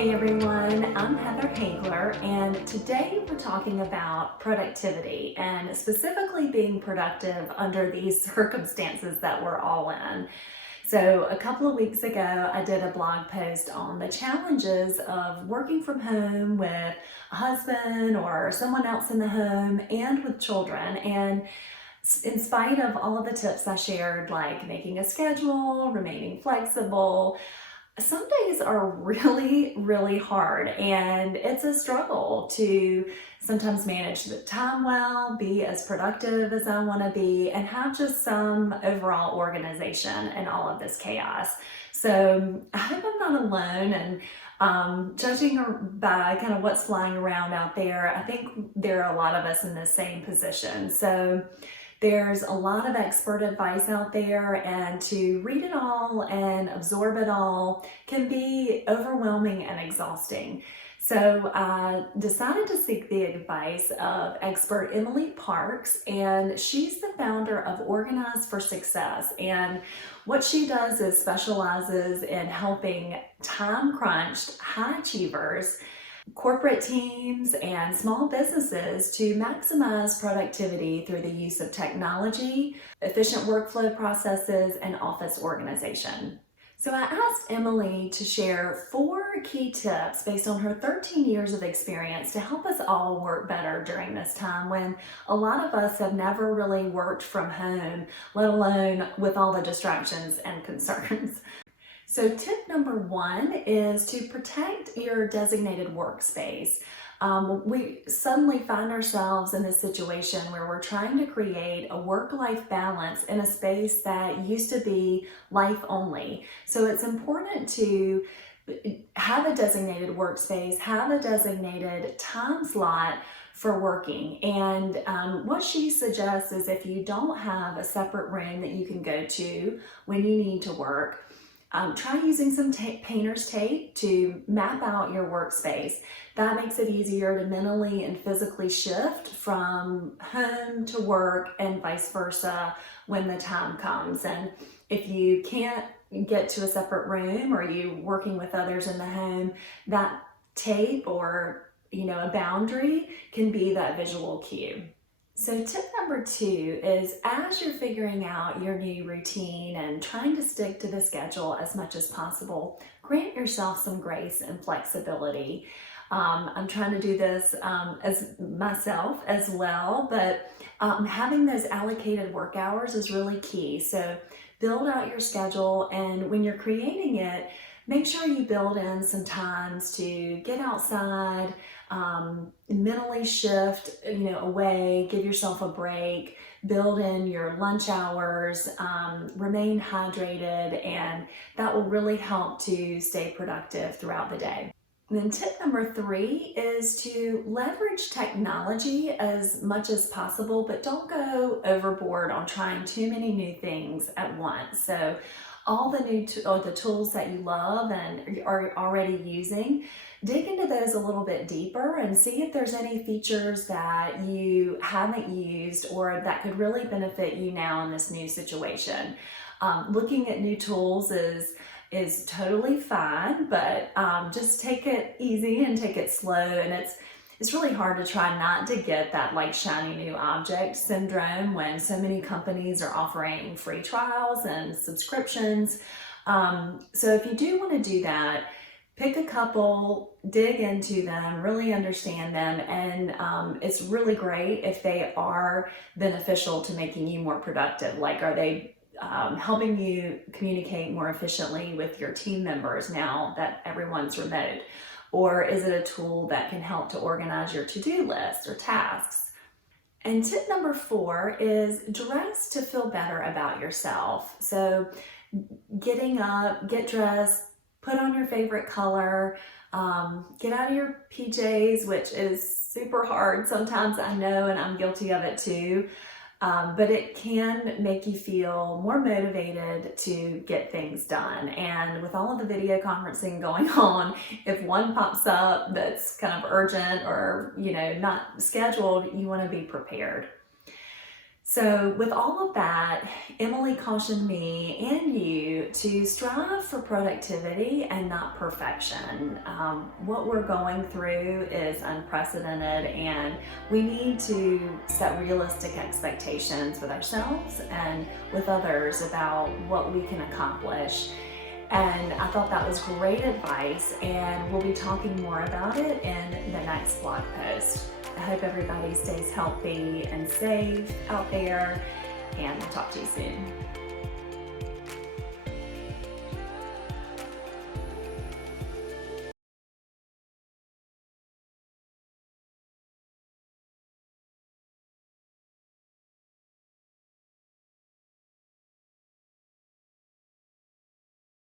Hey everyone, I'm Heather Haigler, and today we're talking about productivity and specifically being productive under these circumstances that we're all in. So a couple of weeks ago, I did a blog post on the challenges of working from home with a husband or someone else in the home and with children. And in spite of all of the tips I shared, like making a schedule, remaining flexible, some days are really hard, and it's a struggle to sometimes manage the time well, be as productive as I want to be, and have just some overall organization in all of this chaos. So I hope I'm not alone, and judging by kind of what's flying around out there, I think there are a lot of us in the same position. So there's a lot of expert advice out there, and to read it all and absorb it all can be overwhelming and exhausting. So I decided to seek the advice of expert Emily Parks, and she's the founder of Organize for Success. And what she does is specializes in helping time-crunched high achievers, corporate teams, and small businesses to maximize productivity through the use of technology, efficient workflow processes, and office organization. So I asked Emily to share 4 key tips based on her 13 years of experience to help us all work better during this time when a lot of us have never really worked from home, let alone with all the distractions and concerns. So tip number 1 is to protect your designated workspace. We suddenly find ourselves in a situation where we're trying to create a work-life balance in a space that used to be life only. So it's important to have a designated workspace, have a designated time slot for working. And what she suggests is if you don't have a separate room that you can go to when you need to work, try using some painter's tape to map out your workspace. That makes it easier to mentally and physically shift from home to work and vice versa when the time comes. And if you can't get to a separate room or you working with others in the home, that tape or a boundary can be that visual cue. So tip number 2 is as you're figuring out your new routine and trying to stick to the schedule as much as possible, grant yourself some grace and flexibility. I'm trying to do this as myself as well, but having those allocated work hours is really key. So build out your schedule, and when you're creating it, make sure you build in some times to get outside, mentally shift, away, give yourself a break, build in your lunch hours, remain hydrated, and that will really help to stay productive throughout the day. And then tip number 3 is to leverage technology as much as possible, but don't go overboard on trying too many new things at once. So all the new the tools that you love and are already using, dig into those a little bit deeper and see if there's any features that you haven't used or that could really benefit you now in this new situation. Looking at new tools is totally fine, but just take it easy and take it slow. And it's really hard to try not to get that like shiny new object syndrome when so many companies are offering free trials and subscriptions. So if you do want to do that, pick a couple, dig into them, really understand them, and it's really great if they are beneficial to making you more productive. Like, are they helping you communicate more efficiently with your team members now that everyone's remote? Or is it a tool that can help to organize your to-do list or tasks? And tip number 4 is dress to feel better about yourself. So getting up, get dressed, put on your favorite color, get out of your PJs, which is super hard sometimes, I know, and I'm guilty of it too. But it can make you feel more motivated to get things done. And with all of the video conferencing going on, if one pops up that's kind of urgent or, not scheduled, you want to be prepared. So, with all of that, Emily cautioned me and you to strive for productivity and not perfection. What we're going through is unprecedented, and we need to set realistic expectations with ourselves and with others about what we can accomplish. And I thought that was great advice, and we'll be talking more about it in the next blog post. I hope everybody stays healthy and safe out there, and we'll talk to you soon.